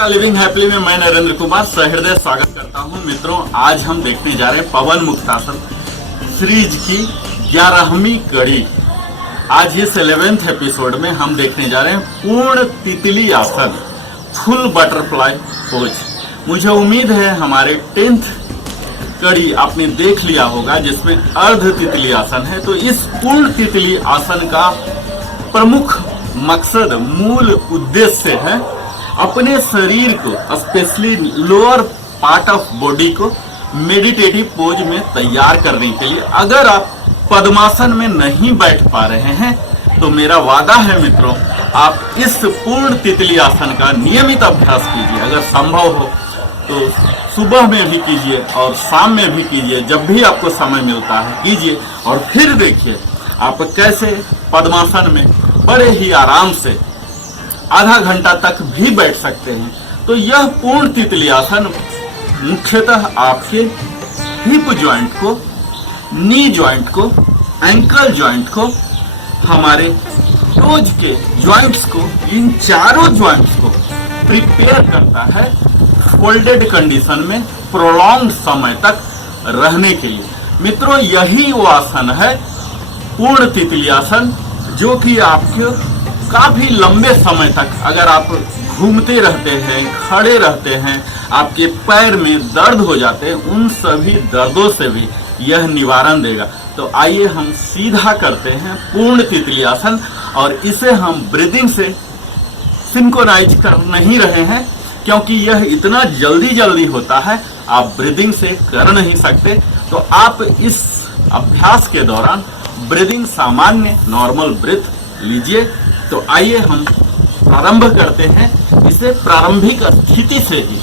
का living happily में मैं नरेंद्र कुमार सहृदय स्वागत करता हूं। मित्रों, आज हम देखने जा रहे हैं पवन मुक्तासन सीरीज की 11वीं कड़ी। आज इस 11th एपिसोड में हम देखने जा रहे हैं पूर्ण तितली आसन, फुल बटरफ्लाई पोज। मुझे उम्मीद है हमारे 10th कड़ी आपने देख लिया होगा जिसमें अर्ध तितली आसन है। तो इस पूर्ण तितली आसन का प्रमुख मकसद, मूल उद्देश्य है अपने शरीर को, specially lower part of body को मेडिटेटिव पोज में तैयार करने के लिए। अगर आप पद्मासन में नहीं बैठ पा रहे हैं तो मेरा वादा है मित्रों, आप इस पूर्ण तितली आसन का नियमित अभ्यास कीजिए। अगर संभव हो तो सुबह में भी कीजिए और शाम में भी कीजिए, जब भी आपको समय मिलता है कीजिए और फिर देखिए आप कैसे पद्मासन में बड़े ही आराम से आधा घंटा तक भी बैठ सकते हैं। तो यह पूर्ण तितली आसन मुख्यतः आपके हिप जॉइंट को, नी जॉइंट को, एंकल जॉइंट को, हमारे टोज के जॉइंट्स को, इन चारों जॉइंट्स को प्रिपेयर करता है फोल्डेड कंडीशन में प्रोलॉन्ग समय तक रहने के लिए। मित्रों, यही वो आसन है पूर्ण तितली आसन जो कि आपके काफी लंबे समय तक, अगर आप घूमते रहते हैं, खड़े रहते हैं, आपके पैर में दर्द हो जाते हैं, उन सभी दर्दों से भी यह निवारण देगा। तो आइए हम सीधा करते हैं पूर्ण तितली आसन, और इसे हम ब्रीदिंग से सिंक्रोनाइज कर नहीं रहे हैं क्योंकि यह इतना जल्दी होता है, आप ब्रीदिंग से कर नहीं सकते। तो आप इस अभ्यास के दौरान ब्रीदिंग सामान्य नॉर्मल ब्रीथ लीजिए। तो आइए हम प्रारंभ करते हैं इसे प्रारंभिक स्थिति से ही,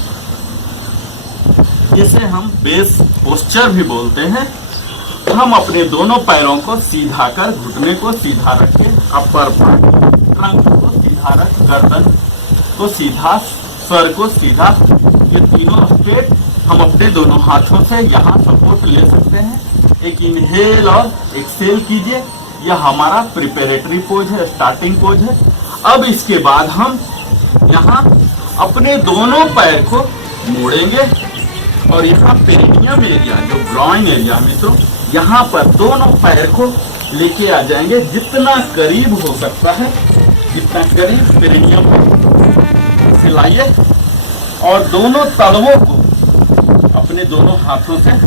जिसे हम बेस पोस्चर भी बोलते हैं। हम अपने दोनों पैरों को सीधा कर, घुटने को सीधा रख के, अपर पार्ट ट्रंक को सीधा रख, गर्दन को सीधा, सर को सीधा, ये तीनों स्ट्रेट हम अपने दोनों हाथों से यहाँ सपोर्ट ले सकते हैं। एक इनहेल और एक्सेल कीजिए। यह हमारा प्रिपरेटरी पोज है, स्टार्टिंग पोज है। अब इसके बाद हम यहाँ अपने दोनों पैर को मोड़ेंगे और यहाँ पेरिनियम एरिया, जो ग्रॉइन एरिया मित्रों, यहाँ पर दोनों पैर को लेके आ जाएंगे जितना करीब हो सकता है, जितना करीब पेरिनियम से लाइए, और दोनों तलवों को अपने दोनों हाथों से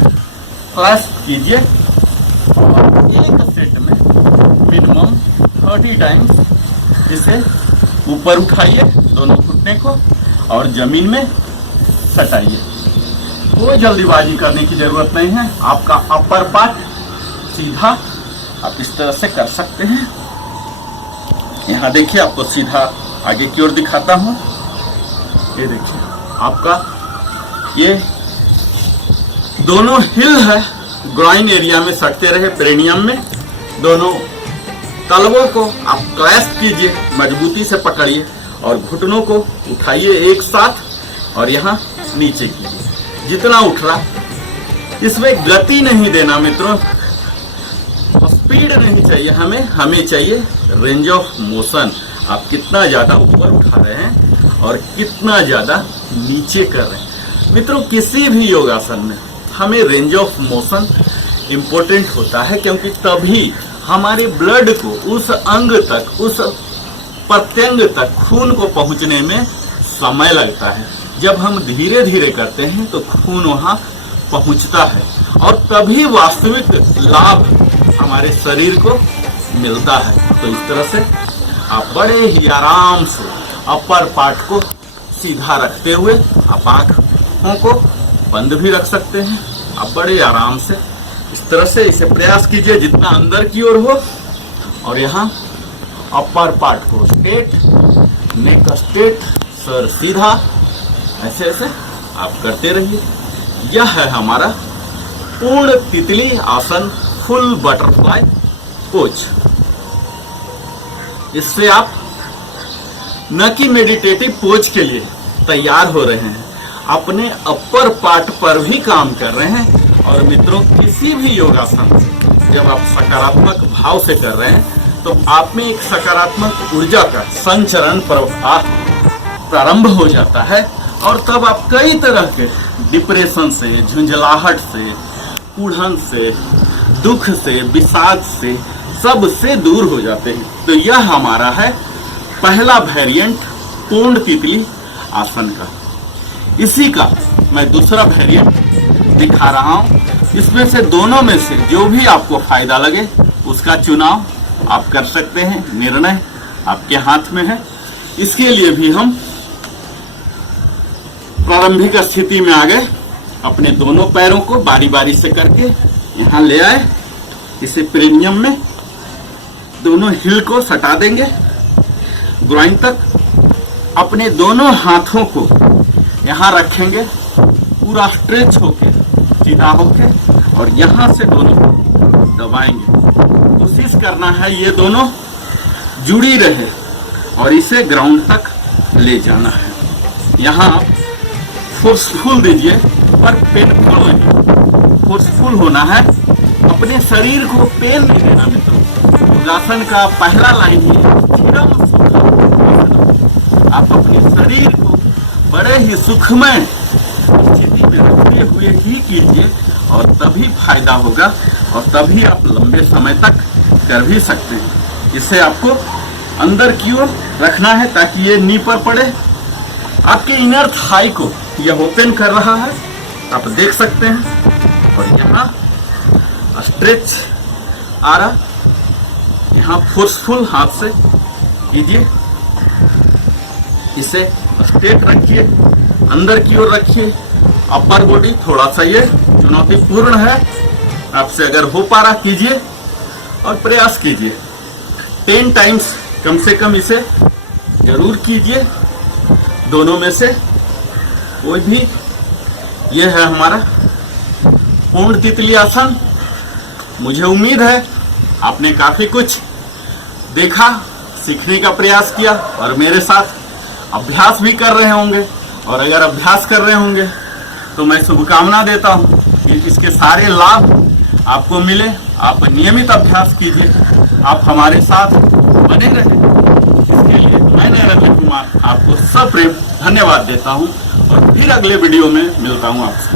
क्लैस्प कीजिए और एक सेट में मिनिमम 30 टाइम्स इसे ऊपर उठाइए, दोनों घुटने को, और जमीन में सटाइए। कोई जल्दीबाजी करने की जरूरत नहीं है। आपका अपर पार्ट सीधा आप इस तरह से कर सकते हैं। यहाँ देखिए, आपको सीधा आगे की ओर दिखाता हूँ। ये देखिए, आपका ये दोनों हिल है, ग्रॉइन एरिया में सटते रहे, पेरिनियम में। दोनों तलवों को आप क्लैस्प कीजिए, मजबूती से पकड़िए और घुटनों को उठाइए एक साथ और यहाँ नीचे कीजिए जितना उठ रहा। इसमें गति नहीं देना मित्रों, स्पीड नहीं चाहिए हमें चाहिए रेंज ऑफ मोशन। आप कितना ज्यादा ऊपर उठा रहे हैं और कितना ज्यादा नीचे कर रहे हैं। मित्रों, किसी भी योगासन में हमें रेंज ऑफ मोशन इम्पोर्टेंट होता है, क्योंकि तभी हमारे ब्लड को उस अंग तक, उस प्रत्यंग तक खून को पहुंचने में समय लगता है। जब हम धीरे धीरे करते हैं तो खून वहां पहुंचता है और तभी वास्तविक लाभ हमारे शरीर को मिलता है। तो इस तरह से आप बड़े ही आराम से अपर पार्ट को सीधा रखते हुए आप आंखों को बंद भी रख सकते हैं। आप बड़े आराम से इस तरह से इसे प्रयास कीजिए जितना अंदर की ओर हो, और यहाँ अपर पार्ट को स्ट्रेट, नेक स्ट्रेट, सर सीधा, ऐसे ऐसे आप करते रहिए। यह है हमारा पूर्ण तितली आसन, फुल बटरफ्लाई पोज। इससे आप न कि मेडिटेटिव पोज के लिए तैयार हो रहे हैं, अपने अपर पार्ट पर भी काम कर रहे हैं। और मित्रों, किसी भी योगासन जब आप सकारात्मक भाव से कर रहे हैं तो आप में एक सकारात्मक ऊर्जा का संचरण प्रारंभ हो जाता है और तब आप कई तरह के डिप्रेशन से, झुंझलाहट से, उड़न से, दुख से, विषाद से, सब से दूर हो जाते हैं। तो यह हमारा है पहला वेरिएंट पूर्ण तितली आसन का। इसी का मैं दूसरा वेरिएंट दिखा रहा हूं। इसमें से दोनों में से जो भी आपको फायदा लगे उसका चुनाव आप कर सकते हैं, निर्णय आपके हाथ में है। इसके लिए भी हम प्रारंभिक स्थिति में आ गए। अपने दोनों पैरों को बारी बारी से करके यहाँ ले आए, इसे प्रीमियम में दोनं हिल को सटा देंगे ग्राइन तक। अपने दोनों हाथों को यहाँ रखेंगे, पूरा स्ट्रेच होके, सीधा होके, और यहाँ से दोनों को दबाएंगे। कोशिश करना है ये दोनों जुड़ी रहे और इसे ग्राउंड तक ले जाना है। यहाँ फोर्सफुल दीजिए पर पेनफुल नहीं, फोर्सफुल होना है। अपने शरीर को पेन नहीं देना मित्रों। योगासन का पहला लाइन ही स्थिरम सुखम। आप अपने शरीर को बड़े ही सुखमय स्थिति में रखते हुए ही कीजिए और तभी फायदा होगा और तभी आप लंबे समय तक कर भी सकते हैं। इसे आपको अंदर की ओर रखना है ताकि ये नी पर पड़े। आपके इनर थाई को यह ओपन कर रहा है, आप देख सकते हैं। और यहाँ स्ट्रेच आ रहा, यहाँ फोर्सफुल हाथ से कीजिए। इसे स्ट्रेट रखिए, अंदर की ओर रखिए। अपर बॉडी थोड़ा सा ये चुनौतीपूर्ण है, आपसे अगर हो पा रहा कीजिए और प्रयास कीजिए। 10 टाइम्स कम से कम इसे जरूर कीजिए। दोनों में से कोई भी। यह है हमारा पूर्ण तितली आसन। मुझे उम्मीद है आपने काफी कुछ देखा, सीखने का प्रयास किया और मेरे साथ अभ्यास भी कर रहे होंगे। और अगर अभ्यास कर रहे होंगे तो मैं शुभकामना देता हूं कि इसके सारे लाभ आपको मिले। आप नियमित अभ्यास कीजिए, आप हमारे साथ बने रहें। इसके लिए मैं नरेंद्र कुमार आपको सप्रेम धन्यवाद देता हूं और फिर अगले वीडियो में मिलता हूं आपसे।